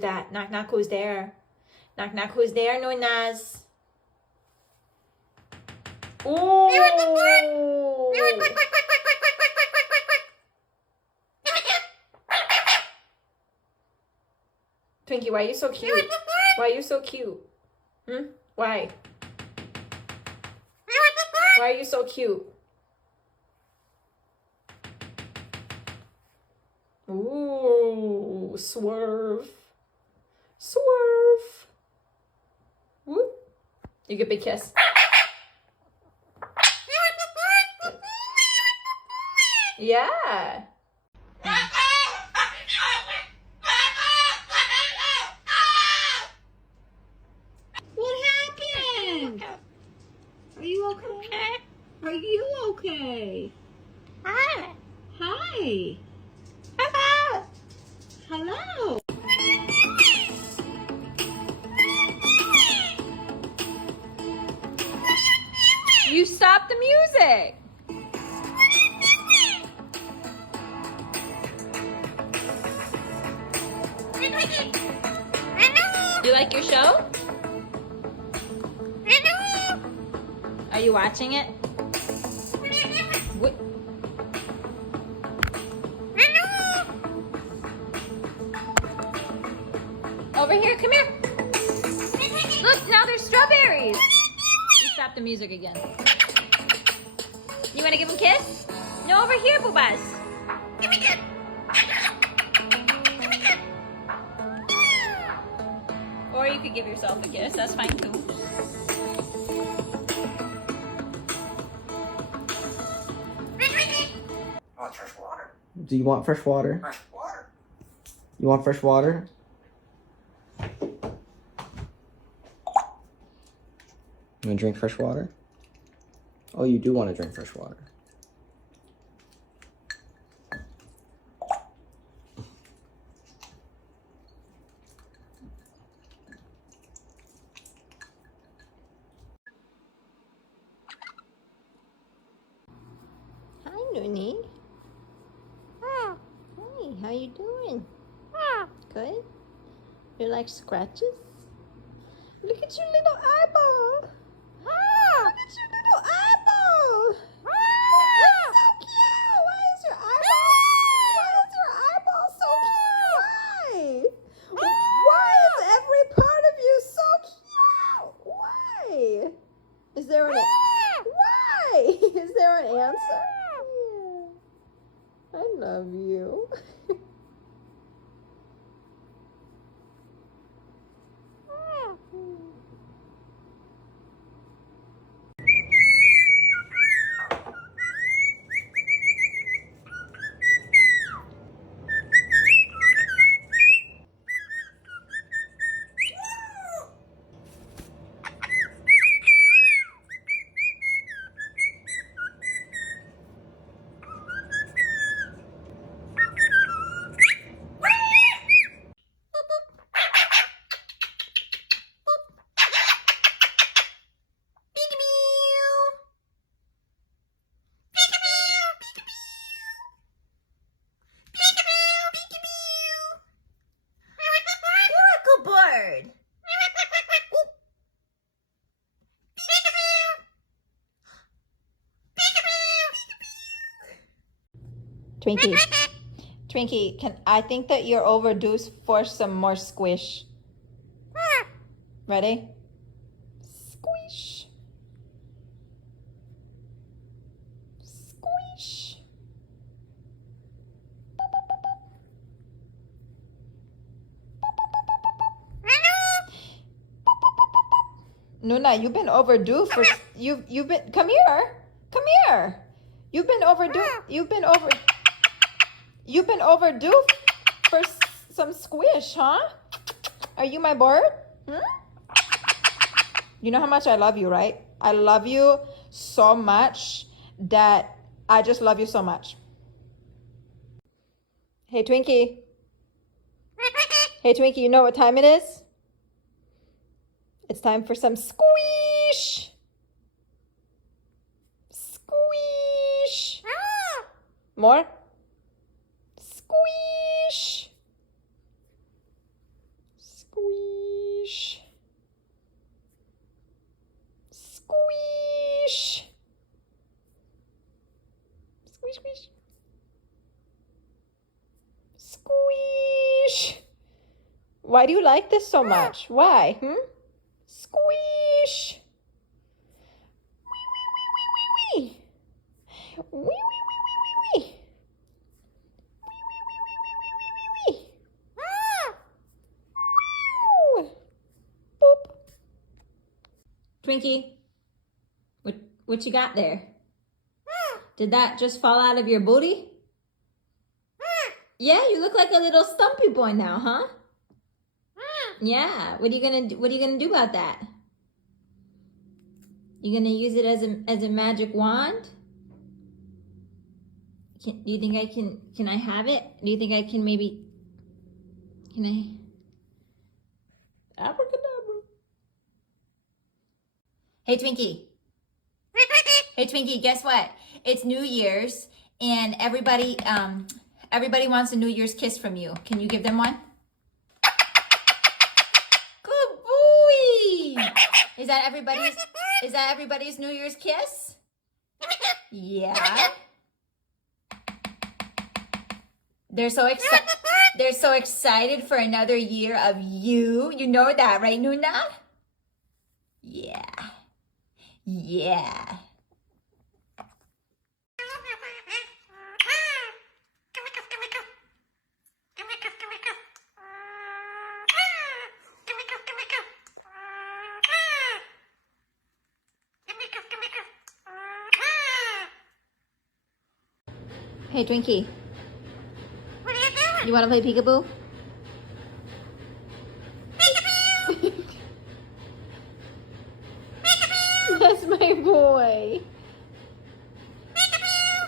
who's that? Knock, knock, who's there? Knock, knock, who's there, Nunas? Oh! Twinkie, why are you so cute? Why are you so cute? Why? Why are you so cute? Ooh, swerve. Swerve. Whoop. You get a big kiss. Yeah. What happened? Are you okay? Are you okay? Hi. Hi. Hello. Hello. You stop the music. You like your show? Are you watching it? What? Over here, come here. Look, now there's strawberries. You stop the music again. You want to give him a kiss? No, over here, Boobas. Or you could give yourself a kiss. That's fine too. I want fresh water. Do you want fresh water? Fresh water. You want fresh water? You want to drink fresh water? Oh, you do want to drink fresh water. Hi, Noonie. Hi, how you doing? Good? You like scratches? Look at your little eyeball. Look at your little eyeball. It's so cute. Why is your eyeball so cute? Why is every part of you so cute? Why? Is there an why? Is there an answer? Yeah. I love you. Bird. Twinkie, Twinkie, I think that you're overdue for some more squish. Ready? Squish. Squish. Nuna, you've been overdue for you've been come here. You've been overdue. You've been overdue for some squish, huh? Are you my bird? You know how much I love you, right? I love you so much that I just love you so much. Hey, Twinkie. Hey, Twinkie, you know what time it is? It's time for some squish. Squish. More. Squish. squish. Squish. Why do you like this so much? Why? Squish. Wee, wee, wee, wee, wee, wee. Wee, wee, wee, wee, wee, wee. Wee, wee, wee, wee, wee, wee, wee. Boop. Twinkie, what you got there? Did that just fall out of your booty? Yeah, you look like a little stumpy boy now, huh? Yeah. What are you gonna do about that? You gonna use it as a magic wand? Do you think I can I have it? Do you think I can maybe? Can I? Abracadabra. Hey Twinkie. Hey Twinkie, guess what? It's New Year's and everybody wants a New Year's kiss from you. Can you give them one? Good boy! Is that everybody's New Year's kiss? Yeah. They're so excited for another year of you. You know that, right, Nuna? Yeah. Yeah. Hey, Twinkie. What are you doing? You want to play peekaboo? That's my boy.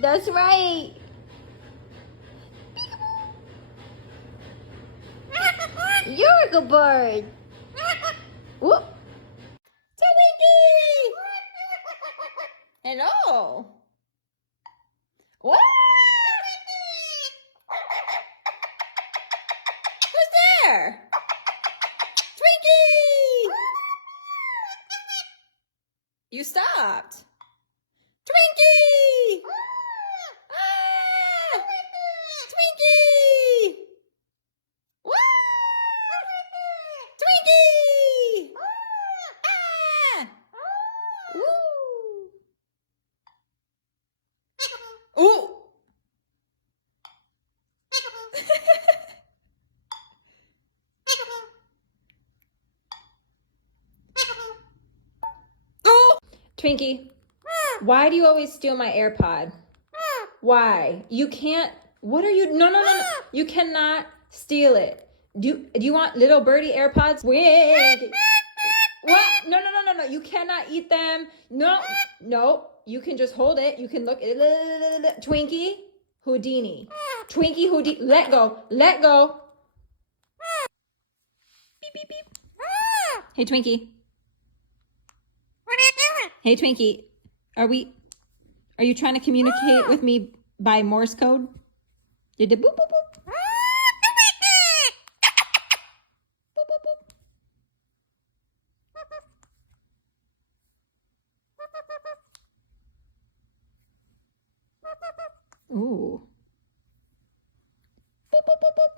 That's right. You're a good bird. Whoop. Twinkie! Hello. What? Who's there? Twinkie! You stopped. Twinkie! Ah! Twinkie! What? Twinkie! Ah! Ooh! Ooh! Twinkie, why do you always steal my AirPod? Why? You can't. What are you? No. You cannot steal it. Do you want little birdie AirPods? Wait. What? No. You cannot eat them. No. You can just hold it. You can look. Twinkie, Houdini. Twinkie, Houdini. Let go. Let go. Beep, beep, beep. Hey, Twinkie. What are you doing? Hey, Twinkie. Are you trying to communicate with me by Morse code? Did the boop, boop, boop. Boop, boop, boop. Ooh. Boop, boop, boop, boop.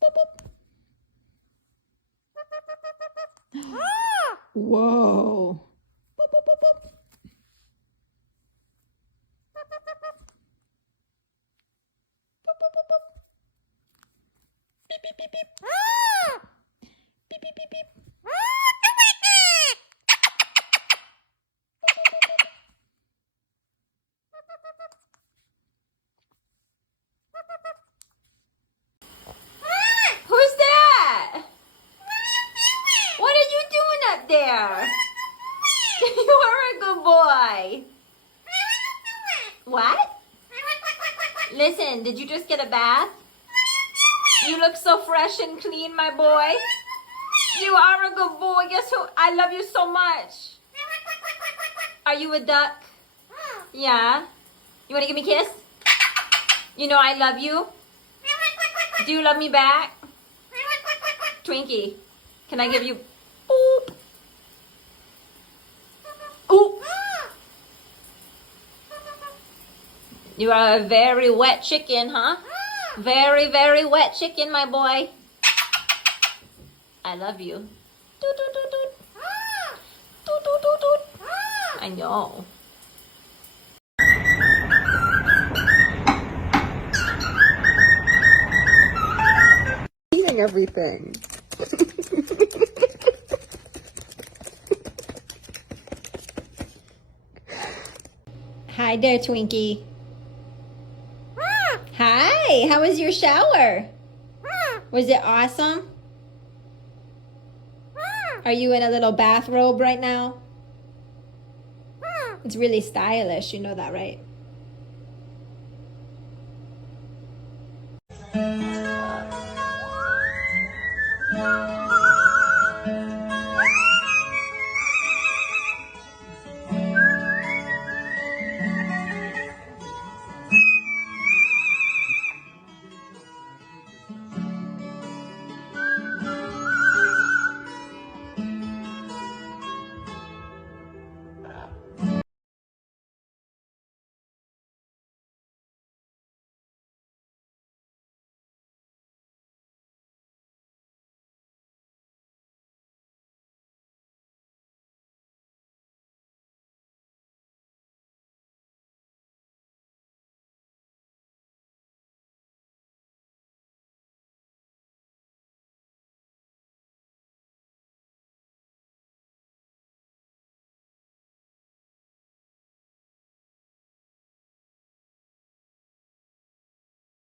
Boop, boop. Whoa. Boop, boop, boop, boop. Boop, boop, boop, boop. Beep, beep, beep, beep. Beep, beep, beep, beep. Who's that? What are you doing up there? You are a good boy. What? Listen, did you just get a bath? You look so fresh and clean, my boy. You are a good boy. Guess who? I love you so much. Are you a duck? Yeah. You want to give me a kiss? You know I love you. Do you love me back? Twinkie, Can I give you... Boop. Ooh. You are a very wet chicken, huh? Very, very wet chicken, my boy. I love you. Toot, toot, toot, toot. Toot, toot, toot, toot. I know. Eating everything. Hi there, Twinkie. Hi, how was your shower? Was it awesome? Are you in a little bathrobe right now? It's really stylish, you know that, right?